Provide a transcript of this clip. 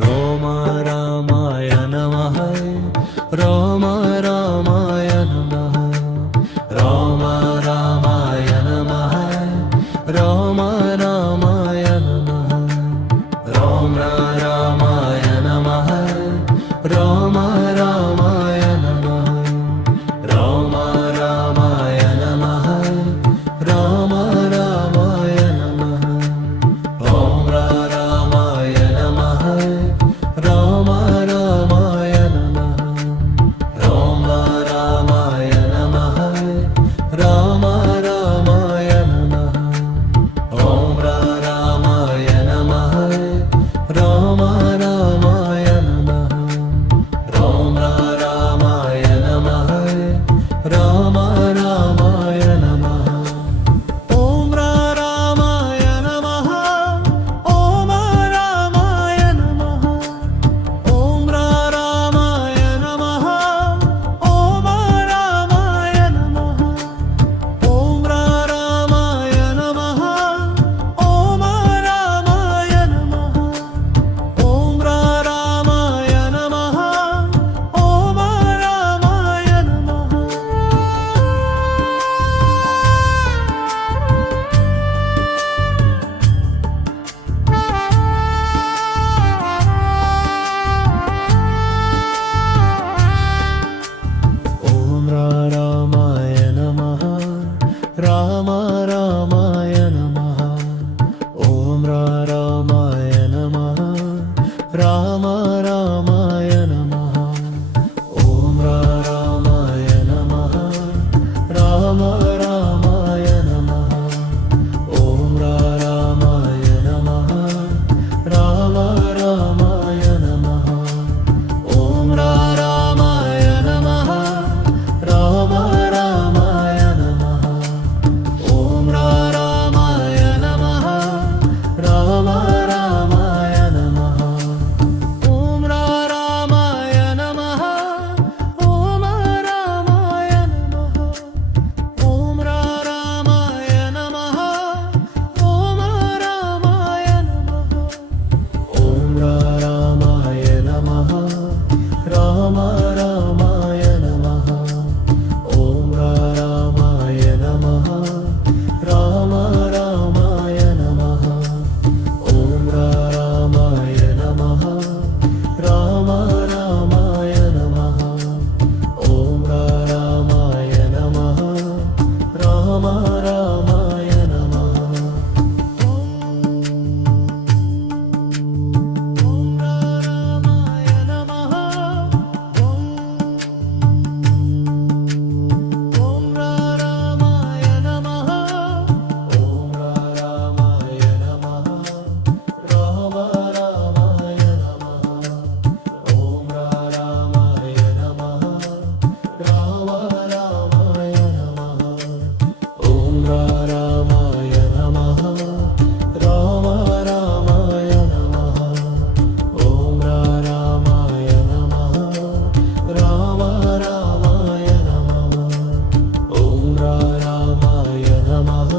ರಾಮ ರಾಮಾಯ ನಮಃ ರಾಮ ರಾಮಾಯ ನಮಃ ರಾಮ ರಾಮಾಯ ನಮಃ ರಾಮ ರಾಮಾಯ ನಮಃ ರಾಮ ರಾಮಾಯ ನಮಃ ರಾಮ ರಾಮಾಯ ನಮಃ ರಾಮ ರಾಮಾಯ ನಮಃ ರಾಮ ರಾಮಾಯ ನಮಃ ಓಂ ರಾಮಾಯ ನಮಃ ರಾಮ ರಾಮಾಯ ನಮಃ ರಾಮ ರಾಮಾಯ ನಮಃ ರಾಮ ರಾಮಾಯ ನಮಃ ಓಂ ರಾಮಾಯ ನಮಃ ರಾಮ ರಾಮಾಯ ನಮಃ ರಾಮ ರಾಮಾಯ ನಮಃ ರಾಮ ರಾಮಾಯ ನಮಃ ಓಂ ರಾಮಾಯ ನಮಃ ಓಂ ರಾಮಾಯ ನಮಃ ಓಂ ರಾಮಾಯ ನಮಃ ಓಂ ರಾಮಾಯ ನಮಃ ಓಂ ರಾಮಾಯ ನಮಃ ಓಂ ರಾಮಾಯ ನಮಃ ಓಂ ರಾಮಾಯ ನಮಃ ಓಂ ರಾಮಾಯ ನಮಃ ಓಂ ರಾಮಾಯ ನಮಃ ರಾಮ ರಾಮಾಯ ನಮಃ ಓಂ ರಾಮಾಯ ನಮಃ ರಾಮ ರಾಮಾಯ ನಮಃ ಓಂ ರಾಮಾಯ ನಮಃ ರಾಮ ರಾಮಾಯ ನಮಃ ಓಂ ರಾಮಾಯ ನಮಃ ರಾಮ ರಾಮಾಯ ನಮಃ ಓಂ ರಾಮಾಯ ನಮಃ ರಾಮ ರಾಮಾಯ ನಮಃ ಓಂ ರಾಮಾಯ ನಮಃ ರಾಮ ರಾಮಾಯ ನಮಃ ಓಂ ರಾಮಾಯ ನಮಃ ಓಂ ರಾಮಾಯ ನಮಃ ಓಂ ರಾಮಾಯ ನಮಃ ಓಂ ರಾಮಾಯ ನಮಃ ಓಂ ರಾಮಾಯ ನಮಃ ರಾಮ ರಾಮಾಯ ನಮಃ ಓಂ ರಾಮಾಯ ನಮಃ ರಾಮ ರಾಮಾಯ ನಮಃ ಓಂ ರಾಮಾಯ ನಮಃ ರಾಮ ರಾಮಾಯ ನಮಃ ಓಂ ರಾಮಾಯ ನಮಃ ರಾಮ ರಾಮಾಯ ನಮಃ ಓಂ ರಾಮಾಯ ನಮಃ ಓಂ ರಾಮಾಯ ನಮಃ ಓಂ ರಾಮಾಯ ನಮಃ ರಾಮ ರಾಮಾಯ ನಮಃ ಓಂ ರಾಮಾಯ ನಮಃ ರಾಮ ರಾಮಾಯ ನಮಃ ಓಂ ರಾಮಾಯ ನಮಃ ರಾಮ ರಾಮಾಯ ನಮಃ ಓಂ ರಾಮಾಯ ನಮಃ ರಾಮ ರಾಮಾಯ ನಮಃ ಓಂ ರಾಮಾಯ ನಮಃ